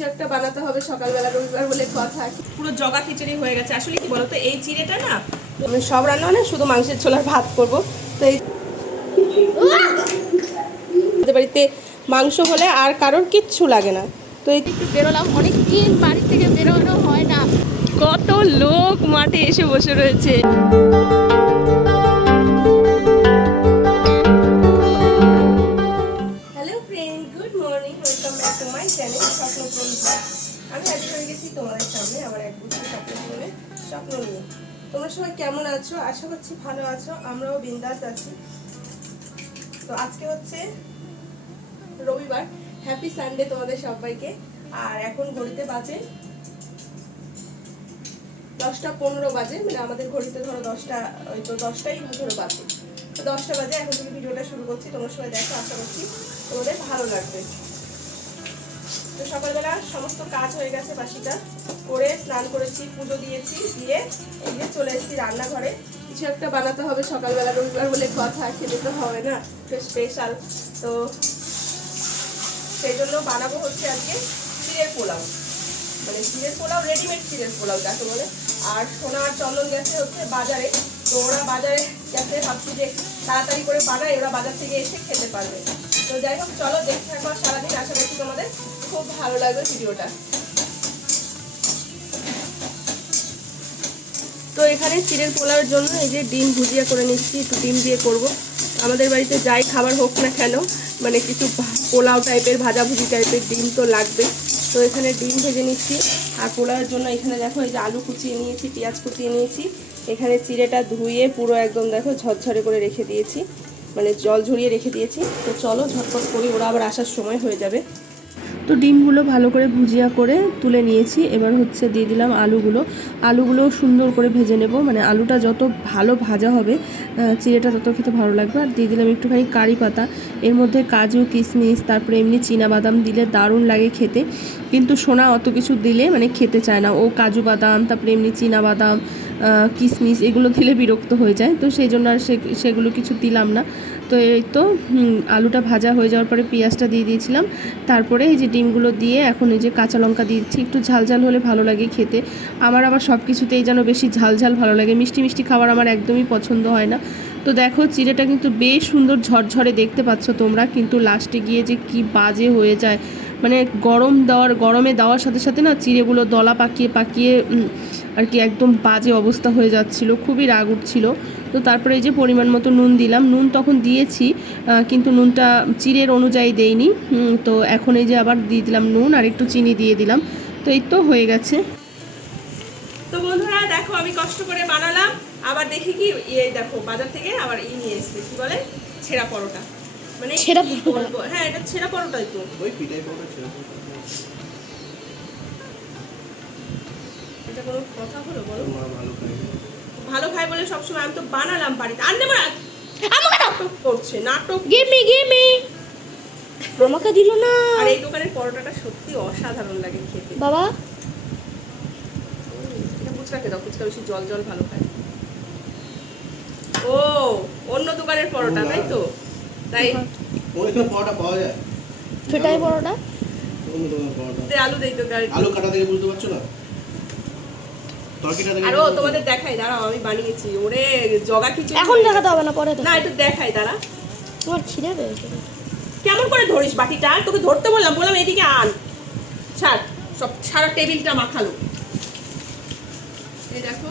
কিছু একটা বানাতে হবে সকালবেলা, রবিবার বলে কথা পুরো জগা খিচুড়ি হয়ে গেছে। আসলে কি বলতো, এই চিড়েটা না, আমি সব রান্না না শুধু মাংসের ছোলার ভাত করব। তো এই বাড়িতে মাংস হলে আর কারোর কিচ্ছু লাগে না। তো এই একটু বেরোলাম। অনেক দিন বাড়ি থেকে বেরোনো হয় না। কত লোক মাঠে এসে বসে রয়েছে। ভালো আছো, আমরাও বিন্দাস আছি। তো আজকে হচ্ছে রবিবার হ্যাপি সানডে তোমাদের সবাইকে। আর এখন ঘড়িতে বাজে দশটা পনেরো বাজে মানে আমাদের ঘড়িতে ধরো দশটা, ওই তো দশটাই ধরো বাজে। তো দশটা বাজে, এখন থেকে ভিডিওটা শুরু করছি, তোমার সবাই দেখো, আশা করছি তোমাদের ভালো লাগবে। তো সকালবেলা সমস্ত কাজ হয়ে গেছে বাসিটা, করে স্নান করেছি, পুজো দিয়েছি, দিয়ে এই যে চলে এসেছি রান্নাঘরে। কিছু একটা বানাতে হবে সকালবেলা, রবিবার বলে কথা খেতে তো হবে না, তো স্পেশাল তো সেই জন্য বানাবো হচ্ছে আজকে চিড়ের পোলাও। মানে চিড়ের পোলাও রেডিমেড চিড়ের পোলাও, যাকে বলে। আর সোনা আর চন্দন গেছে হচ্ছে বাজারে। তো ওরা বাজারে গেছে, ভাবছি যে তাড়াতাড়ি করে বানায়, ওরা বাজার থেকে এসে খেতে পারবে। তো যাই হোক, চলো দেখতে থাকব সারাদিন। আশা করছি তোমাদের খুব ভালো লাগবে ভিডিওটা। তো এখানে চিড়ের পোলাওর জন্য এই যে ডিম ভুজিয়া করে নিচ্ছি, একটু ডিম দিয়ে করব। আমাদের বাড়িতে যাই খাবার হোক না কেন মানে কিছু পোলাও টাইপের, ভাজাভুজি টাইপের ডিম তো লাগবে। তো এখানে ডিম ভেজে নিচ্ছি। আর পোলাওয়ের জন্য এখানে দেখো এই যে আলু কুচিয়ে নিয়েছি, পেঁয়াজ কুচিয়ে নিয়েছি। এখানে চিড়েটা ধুয়ে পুরো একদম দেখো ঝরঝরে করে রেখে দিয়েছি। মানে জল ঝরিয়ে রেখে দিয়েছি। তো চলো ঝটপট করি, ওরা আবার আসার সময় হয়ে যাবে। তো ডিমগুলো ভালো করে ভুজিয়া করে তুলে নিয়েছি। এবার হচ্ছে দিয়ে দিলাম আলুগুলো। আলুগুলো সুন্দর করে ভেজে নেব। মানে আলুটা যত ভালো ভাজা হবে চিড়েটা তত খেতে ভালো লাগবে। আর দিয়ে দিলাম একটুখানি কারি পাতা। এর মধ্যে কাজু, কিশমিশ, তারপরে এমনি বাদাম দিলে দারুণ লাগে খেতে। কিন্তু সোনা অত কিছু দিলে মানে খেতে চায় না। ও কাজু বাদাম, তারপরে এমনি বাদাম কিশমিশ এগুলো দিলে বিরক্ত হয়ে যায়। তো সেই জন্য আর সেগুলো কিছু দিলাম না। তো এই তো আলুটা ভাজা হয়ে যাওয়ার পরে পেঁয়াজটা দিয়ে দিয়েছিলাম। তারপরে এই যে ডিমগুলো দিয়ে এখন এই যে কাঁচা লঙ্কা দিচ্ছি, একটু ঝাল ঝাল হলে ভালো লাগে খেতে। আমার আবার সব কিছুতেই যেন বেশি ঝাল ঝাল ভালো লাগে, মিষ্টি মিষ্টি খাবার আমার একদমই পছন্দ হয় না। তো দেখো, চিড়েটা কিন্তু বেশ সুন্দর ঝরঝরে দেখতে পাচ্ছ তোমরা, কিন্তু লাস্টে গিয়ে যে কি বাজে হয়ে যায়। মানে গরম দেওয়ার, গরমে দেওয়ার সাথে সাথে না চিড়েগুলো দলা পাকিয়ে পাকিয়ে আর কি একদম বাজে অবস্থা হয়ে যাচ্ছিল খুবই রাগ উঠছিল। তো তারপরে এই যে পরিমাণ মতো নুন দিলাম নুন তখন দিয়েছি কিন্তু নুনটা চিড়ের অনুযায়ী দেইনি। তো এখন এই যে আবার দিয়ে দিলাম নুন আর একটু চিনি দিয়ে দিলাম। তো এই তো হয়ে গেছে। তো বন্ধুরা দেখো আমি কষ্ট করে বানালাম। আবার দেখি কি ইয়ে দেখো বাজার থেকে আবার ই নিয়ে এসছে কি বলে? ছেঁড়া পরোটা। মানে ছেঁড়া পরোটা? হ্যাঁ এটা ছেঁড়া পরোটাই তো। ওই পিঠাই পাউডার ছিল এটা কোনো কথা হলো বলো? মা ভালো খাই বলে সবসময় আমি তো বানালাম বাড়িতে। আর নেবার নাটক করছে নাটক গিভ মি গিভ মি আমাকে দিল না। আর এই দোকানের পরোটাটা সত্যি অসাধারণ লাগে খেতে। বাবা। এটা ফুচকাকে দাও ফুচকা বেশি জল জল ভালো খায়। ও অন্য দোকানের পরোটা তাই তো? তাই? ওর এখানে পাওয়াটা পাওয়া যায়। পাওয়াটা দে আলু দেই তো আলু কাটা থেকে বুঝতে পারছ না? আর ও তোমাদের দেখাই দাঁড়াও আমি বানিয়েছি। ওরে জগা খিচুড়ি এখন দেখাতে হবে না পরে না একটু দেখাই দাঁড়া। তোমার খিদে পেয়েছে। কেমন করে ধরিস বাটিটা? তোকে ধরতে বললাম বললাম এদিকে আন। ছাড় সব সারা টেবিলটা মাখালো। এই দেখো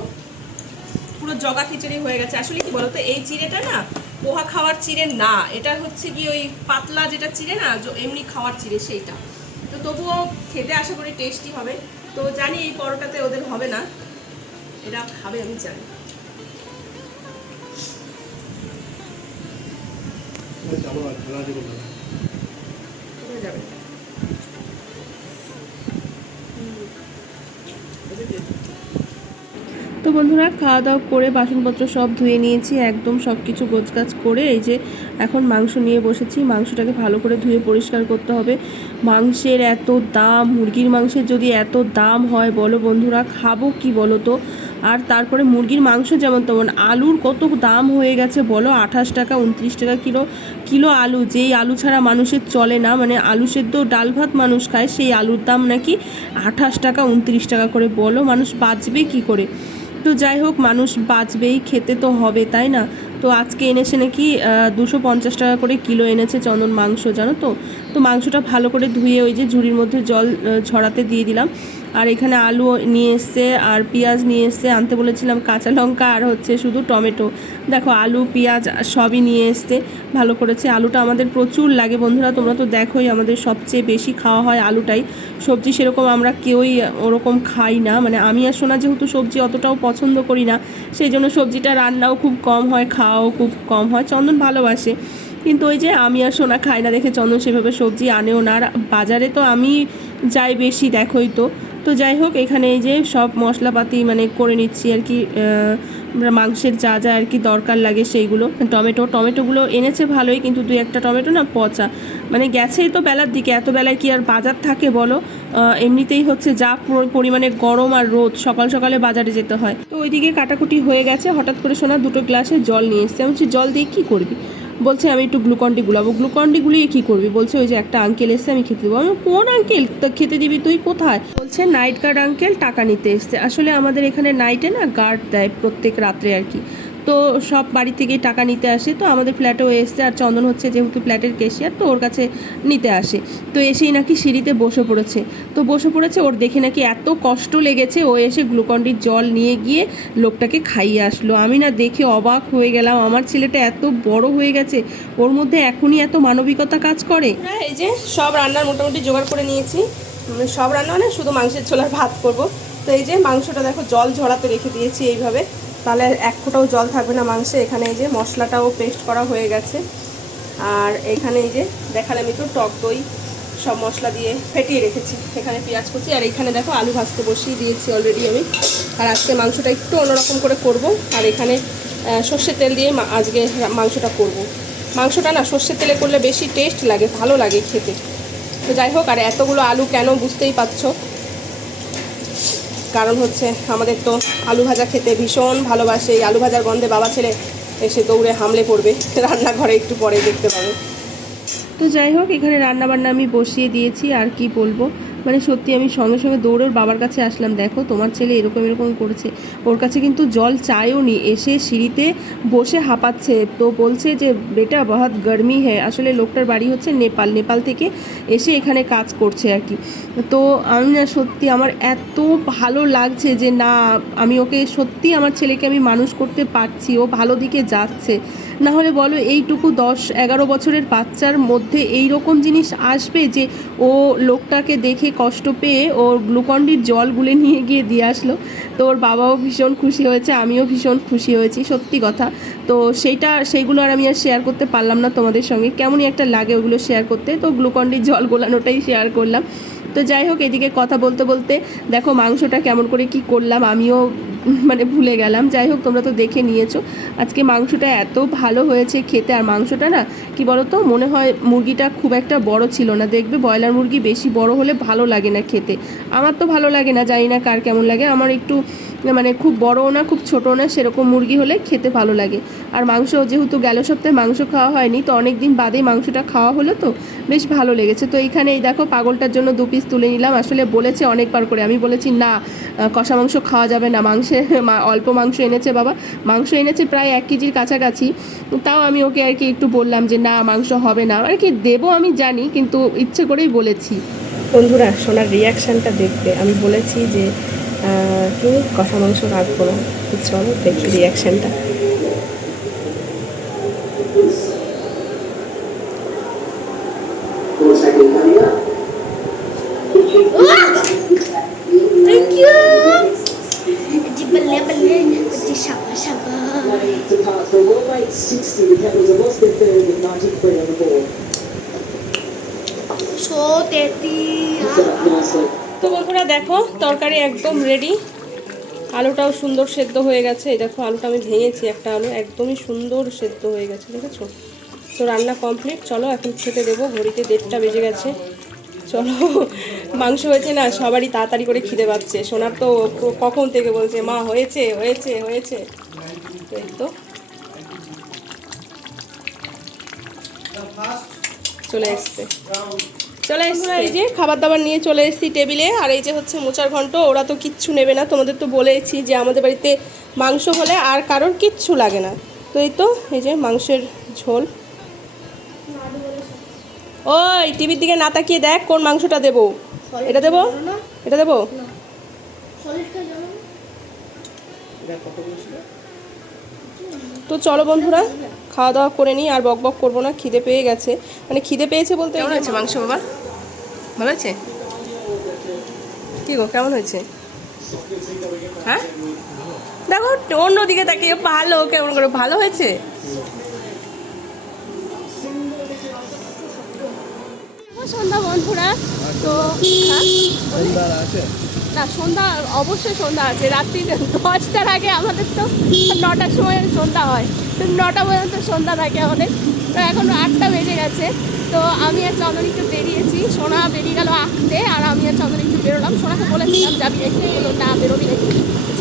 পুরো জগা খিচুড়ি হয়ে গেছে। আসলে কি বলতো এই চিড়েটা না পোহা খাওয়ার চিড়ে না। এটা হচ্ছে কি ওই পাতলা যেটা চিড়ে না এমনি খাওয়ার চিড়ে সেইটা। তো তবুও খেতে আশা করি টেস্টি হবে। তো জানি এই পরোটাতে ওদের হবে না। এরা খাবে আমি জানি। হয়ে যাবে? তো বন্ধুরা খাওয়া দাওয়া করে বাসনপত্র সব ধুয়ে নিয়েছি একদম সব কিছু গোছগাছ করে এই যে এখন মাংস নিয়ে বসেছি মাংসটাকে ভালো করে ধুয়ে পরিষ্কার করতে হবে। মাংসের এত দাম মুরগির মাংসের যদি এত দাম হয় বলো বন্ধুরা খাব কি বলো তো? আর তারপরে মুরগির মাংস যেমন তেমন। আলুর কত দাম হয়ে গেছে বলো? আঠাশ টাকা, উনত্রিশ টাকা কিলো কিলো আলু। যেই আলু ছাড়া মানুষের চলে না মানে আলু সেদ্ধ ডাল ভাত মানুষ খায়, সেই আলুর দাম নাকি আঠাশ টাকা, উনত্রিশ টাকা করে বলো? মানুষ বাঁচবে কি করে? তো যাই হোক, মানুষ বাঁচবেই, খেতে তো হবে, তাই না? তো আজকে এনেছে নাকি দুশো পঞ্চাশ টাকা করে কিলো এনেছে চন্দন মাংস, জানো তো? তো মাংসটা ভালো করে ধুয়ে ওই যে ঝুড়ির মধ্যে জল ঝরাতে দিয়ে দিলাম। আর এখানে আলু নিয়ে এসছে আর পেঁয়াজ নিয়ে এসছে। আনতে বলেছিলাম কাঁচা লঙ্কা আর হচ্ছে শুধু টমেটো। দেখো, আলু, পেঁয়াজ সবই নিয়ে এসছে। ভালো করেছে। আলুটা আমাদের প্রচুর লাগে বন্ধুরা। তোমরা তো দেখোই আমাদের সবচেয়ে বেশি খাওয়া হয় আলুটাই। সবজি সেরকম আমরা কেউই ওরকম খাই না। মানে আমি আর সোনা যেহেতু সবজি অতটাও পছন্দ করি না, সেই জন্য সবজিটা রান্নাও খুব কম হয়, খাওয়াও খুব কম হয়। চন্দন ভালোবাসে। কিন্তু ওই যে আমি আর সোনা খাই না দেখে চন্দন সেভাবে সবজি আনেও না। আর বাজারে তো আমি যাই বেশি, দেখোই তো। তো যাই হোক, এখানে যে সব মশলাপাতি মানে করে নিচ্ছি আর কি মাংসের যা যা আর কি দরকার লাগে সেইগুলো। টমেটো, টমেটোগুলো এনেছে ভালোই, কিন্তু দুই একটা টমেটো না পচা। মানে গেছেই তো বেলার দিকে, এত বেলায় কি আর বাজার থাকে বলো? এমনিতেই হচ্ছে যা পরিমাণে গরম আর রোদ, সকাল সকালে বাজারে যেতে হয়। তো ওইদিকে কাটাকুটি হয়ে গেছে, হঠাৎ করে শোনা দুটো গ্লাসে জল নিয়ে এসছে। আমি জল দিয়ে কী করবি? বলছে, আমি একটু গ্লুকন্ডি গুলাবো। গ্লুকন্ডি গুলিয়ে কী করবি? বলছে, ওই যে একটা আঙ্কেল এসছে, আমি খেতে দেবো। আমি কোন আঙ্কেল? খেতে দিবি তুই কোথায়? বলছে নাইট গার্ড আঙ্কেল টাকা নিতে এসছে। আসলে আমাদের এখানে নাইটে না গার্ড দেয় প্রত্যেক রাত্রে আর কি। তো সব বাড়ি থেকেই টাকা নিতে আসে। তো আমাদের ফ্ল্যাটেও এসছে আর চন্দন হচ্ছে যেহেতু ফ্ল্যাটের কেশিয়ার তো ওর কাছে নিতে আসে। তো এসেই নাকি সিঁড়িতে বসে পড়েছে। তো বসে পড়েছে, ওর দেখে নাকি এত কষ্ট লেগেছে, ও এসে গ্লুকন্ডির জল নিয়ে গিয়ে লোকটাকে খাইয়ে আসলো। আমি না দেখে অবাক হয়ে গেলাম, আমার ছেলেটা এত বড় হয়ে গেছে, ওর মধ্যে এখনই এত মানবিকতা কাজ করে? হ্যাঁ এই যে সব রান্নার মোটামুটি জোগাড় করে নিয়েছি। সব রান্না মানে শুধু মাংসের ছোলার ভাত করব। তো এই যে মাংসটা দেখো জল ঝরাতে রেখে দিয়েছি এইভাবে। তাহলে এক ফোঁটাও জল থাকবে না মাংসে। এখানে এই যে মশলাটাও পেস্ট করা হয়ে গেছে। আর এখানে এই যে দেখালাম একটু টক দই, সব মশলা দিয়ে ফেটিয়ে রেখেছি। এখানে পেঁয়াজ করছি আর এখানে দেখো আলু ভাজতে বসিয়ে দিয়েছি অলরেডি আমি। আর আজকে মাংসটা একটু অন্যরকম করে করব। আর এখানে সর্ষের তেল দিয়ে আজকে মাংসটা করব। মাংসটা না সর্ষের তেলে করলে বেশি টেস্ট লাগে, ভালো লাগে খেতে। তো যাই হোক, আর এতগুলো আলু কেন বুঝতেই পারছ? কারণ হচ্ছে আমাদের তো আলু ভাজা খেতে ভীষণ ভালোবাসে। এই আলু ভাজার গন্ধে বাবা ছেলে এসে দৌড়ে হামলে পড়বে। রান্নাঘরে একটু পরে দেখতে পাবে। তো যাই হোক, এখানে রান্নাবান্না আমি বসিয়ে দিয়েছি, আর কি বলব? মানে সত্যি আমি সঙ্গে সঙ্গে দৌড়ে ওর বাবার কাছে আসলাম, দেখো, তোমার ছেলে এরকম এরকম করেছে। ওর কাছে কিন্তু জল চায়ও নি, এসে সিঁড়িতে বসে হাঁপাচ্ছে। তো বলছে যে, বেটা, বহুত গরমি হ্যাঁ আসলে লোকটার বাড়ি হচ্ছে নেপাল নেপাল থেকে এসে এখানে কাজ করছে আর কি। তো আমি না সত্যি আমার এত ভালো লাগছে যে, না, আমি ওকে সত্যি আমার ছেলেকে আমি মানুষ করতে পারছি, ও ভালো দিকে যাচ্ছে। না হলে বলো এইটুকু দশ এগারো বছরের বাচ্চার মধ্যে এই রকম জিনিস আসবে যে ও লোকটাকে দেখে কষ্ট পেয়ে ও গ্লুকন্ডির জল গুলে নিয়ে গিয়ে দিয়ে আসলো? তো ওর বাবাও ভীষণ খুশি হয়েছে, আমিও ভীষণ খুশি হয়েছি, সত্যি কথা। তো সেইটা, সেইগুলো আর আমি আর শেয়ার করতে পারলাম না তোমাদের সঙ্গে। কেমনই একটা লাগে ওগুলো শেয়ার করতে। তো গ্লুকন্ডির জল গোলানোটাই শেয়ার করলাম। তো যাই হোক, এদিকে কথা বলতে বলতে দেখো মাংসটা কেমন করে কি করলাম, আমিও মানে ভুলে গেলাম। যাই হোক, তোমরা তো দেখে নিয়েছো। আজকে মাংসটা এত ভালো হয়েছে খেতে। আর মাংসটা না, কি বলতো, মনে হয় মুরগিটা খুব একটা বড় ছিল না। দেখবে ব্রয়লার মুরগি বেশি বড় হলে ভালো লাগে না খেতে। আমার তো ভালো লাগে না, জানি না কার কেমন লাগে। আমার একটু মানে খুব বড়ও না, খুব ছোটও না, সেরকম মুরগি হলে খেতে ভালো লাগে। আর মাংস, যেহেতু গেল সপ্তাহে মাংস খাওয়া হয়নি, তো অনেক দিন বাদেই মাংসটা খাওয়া হলো তো। বেশ ভালো লেগেছে। তো এইখানে এই দেখো পাগলটার জন্য দু পিস তুলে নিলাম। আসলে বলেছে অনেকবার করে। আমি বলেছি, না কষা মাংস খাওয়া যাবে না। মাংসে অল্প মাংস এনেছে বাবা। মাংস এনেছে প্রায় এক কেজির কাছাকাছি। তাও আমি ওকে আর কি একটু বললাম যে, না, মাংস হবে না। আর কি দেবো আমি জানি, কিন্তু ইচ্ছে করেই বলেছি। বন্ধুরা, সোনার রিয়াকশানটা দেখবে। আমি বলেছি যে তুমি কষা মাংস রাখব না। চলো, দেখি রিয়াকশানটা for a world weight 60. The Capitals have lost their third with 93 on the board. So তো বন্ধুরা দেখো তরকারি একদম রেডি আলুটাও সুন্দর সেদ্ধ হয়ে গেছে। এই দেখো আলুটা আমি ভেঙেছি একটা আলু একদমই সুন্দর সেদ্ধ হয়ে গেছে দেখেছ? তো রান্না কমপ্লিট চলো এখন খেতে দেবো ঘড়িতে দেড়টা বেজে গেছে। চলো, মাংস হয়েছে না, সবারই তাড়াতাড়ি করে খিদে পাচ্ছে। সোনার তো কখন থেকে বলছে, মা, হয়েছে হয়েছে হয়েছে। তো। চলে এসছে। চলে এসছে, এই যে খাবার দাবার নিয়ে চলে এসেছি টেবিলে। আর এই যে হচ্ছে মোচার ঘন্ট, ওরা তো কিচ্ছু নেবে না, তোমাদের তো বলেছি যে আমাদের বাড়িতে মাংস হলে আর কারোর কিচ্ছু লাগে না। তো এই তো, এই যে মাংসের ঝোল। ওই টিভির দিকে না তাকিয়ে দেখ কোন মাংসটা দেবো। এটা দেবো? এটা দেবো? তো চলো বন্ধুরা খাওয়া দাওয়া করে নিই আর বক বক করব না খিদে পেয়ে গেছে। মানে খিদে পেয়েছে বলতে কেমন হয়েছে মাংস বাবা? ভালো হয়েছে? কি গো কেমন হয়েছে? হ্যাঁ? দেখো অন্যদিকে তাকিয়ে ভালো কেমন করে ভালো হয়েছে? সন্ধ্যা, বন্ধুরা। তো না, সন্ধ্যা অবশ্যই সন্ধ্যা আছে। রাত্রি দশটার আগে আমাদের তো নটার সময় সন্ধ্যা হয়। তো নটা পর্যন্ত সন্ধ্যা থাকে আমাদের। তো এখন আটটা বেজে গেছে। তো আমি আর চন্দন একটু বেরিয়েছি। সোনা বেরিয়ে গেল আঁকতে, আর আমি আর চন্দন একটু বেরোলাম। সোনাকে বলেছিলাম, যাবি নাকি? বলল, না, বেরোবি নাকি?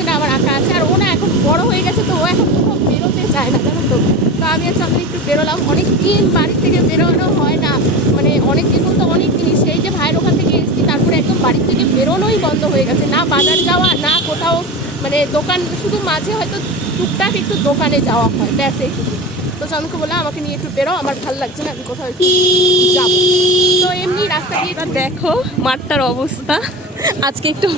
না, আমার আঁকা আছে। আর ও না এখন বড় হয়ে গেছে, তো ও এখন কোথাও বেরোতে চায় না, জানো তো। তো আমি আর চন্দন একটু বেরোলাম। অনেক দিন বাড়ি থেকে বেরোনো হয় না। মানে অনেক দিন বলতে অনেক দিনই সেই যে ভাইয়ের ওখান থেকে এসেছি, তারপরে একদম বাড়ির থেকে বেরোনোই বন্ধ হয়ে গেছে। না বাজার যাওয়া, না কোথাও মানে দোকান, শুধু মাঝে হয়তো টুকটাক একটু দোকানে যাওয়া হয়। ব্যাস এইটুকু তো চন্দনকে বললাম, আমাকে নিয়ে একটু বেরো, আমার ভালো লাগছে না, আমি কোথাও যাব। তো এমনি রাস্তা দিয়ে দেখো, মাঠটার অবস্থা। আজকে একটু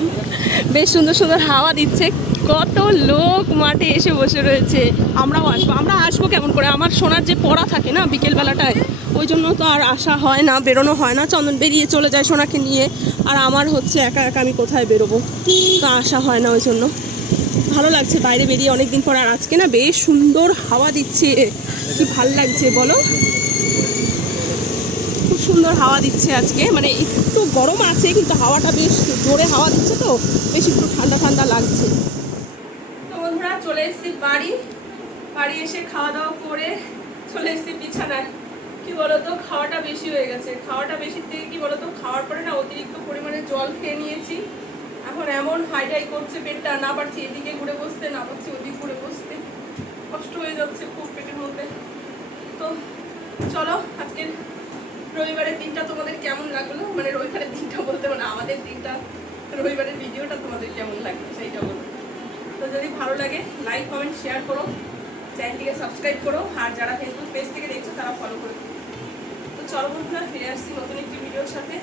বেশ সুন্দর সুন্দর হাওয়া দিচ্ছে। কত লোক মাঠে এসে বসে রয়েছে। আমরাও আসব। আমরা আসব কেমন করে? আমার সোনার যে পড়া থাকে না বিকেলবেলাটায়, ওই জন্য তো আর আসা হয় না, বেরোনো হয় না। চন্দন বেরিয়ে চলে যায় সোনাকে নিয়ে। আর আমার হচ্ছে একা একা আমি কোথায় বেরোবো? তো আসা হয় না ওই জন্য। ভালো লাগছে বাইরে বেরিয়ে অনেকদিন পর। আর আজকে না বেশ সুন্দর হাওয়া দিচ্ছে। কি ভালো লাগছে বলো? খুব সুন্দর হাওয়া দিচ্ছে আজকে। মানে একটু গরম আছে, কিন্তু হাওয়াটা বেশ জোরে হাওয়া দিচ্ছে তো, বেশ একটু ঠান্ডা ঠান্ডা লাগছে। তো বন্ধুরা, চলে এসেছি বাড়ি। বাড়ি এসে খাওয়া দাওয়া করে চলে এসেছি বিছানায়। কি বলতো, খাওয়াটা বেশি হয়ে গেছে। খাওয়াটা বেশি থেকে কি বলতো, খাওয়ার পরে না অতিরিক্ত পরিমাণে জল খেয়ে নিয়েছি। এখন এমন হাইডাই করছে পেটটা, না পারছি এদিকে ঘুরে বসতে, না পারছি ওদিকে ঘুরে বসতে। কষ্ট হয়ে যাচ্ছে খুব পেটের মধ্যে। তো চলো, আজকের রবিবারের দিনটা তোমাদের কেমন লাগল? মানে রবিবারের দিনটা বলতে মানে আমাদের দিনটা, রবিবারের ভিডিওটা তোমাদের কেমন লাগল সেইটা বলো। তো যদি ভালো লাগে লাইক কমেন্ট শেয়ার করো, চ্যানেলটিকে সাবস্ক্রাইব করো, আর যারা ফেসবুক পেজ থেকে দেখছ তারা ফলো করে তো চলো বন্ধুরা, ফিরে আসছি নতুন একটি ভিডিওর সাথে।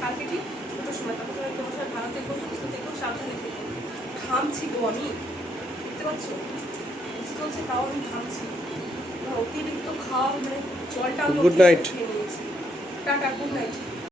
কালকে ঠিক দুটোর সময় তখন তোমার সাথে ভালো থেকো, সুস্থ থেকো, সাবধানে থেকো। ঘামছি গো আমি পাচ্ছ? এসি চলছে তাও আমি ঘামছি। অতিরিক্ত খাওয়া মানে জলটা আমি Good night. খেয়ে নিয়েছি টাটা গুড নাইট